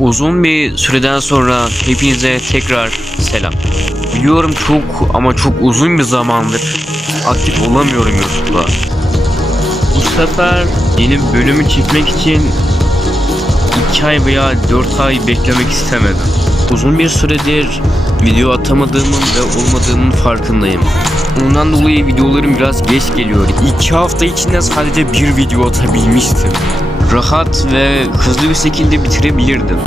Uzun bir süreden sonra hepinize tekrar selam. Biliyorum çok ama çok uzun bir zamandır aktif olamıyorum YouTube'da. Bu sefer yeni bölümü çekmek için 2 ay veya 4 ay beklemek istemedim. Uzun bir süredir video atamadığımın ve olmadığımın farkındayım. Ondan dolayı videolarım biraz geç geliyor. 2 hafta içinde sadece bir video atabilmiştim. Rahat ve hızlı bir şekilde bitirebilirdim.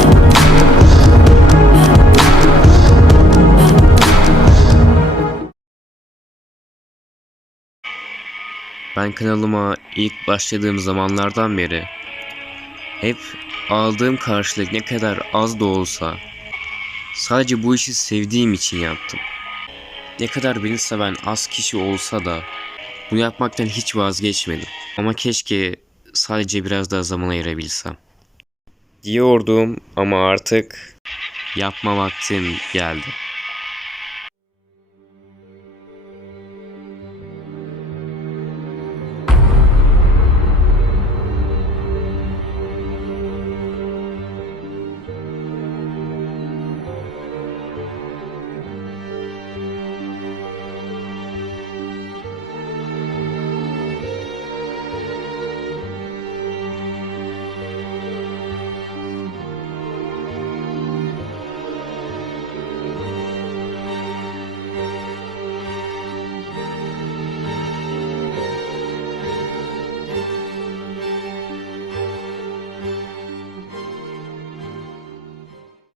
Ben kanalıma ilk başladığım zamanlardan beri hep aldığım karşılık ne kadar az da olsa sadece bu işi sevdiğim için yaptım. Ne kadar beni seven az kişi olsa da bunu yapmaktan hiç vazgeçmedim. Ama keşke sadece biraz daha zaman ayırabilsem. Diyordum ama artık yapma vaktim geldi.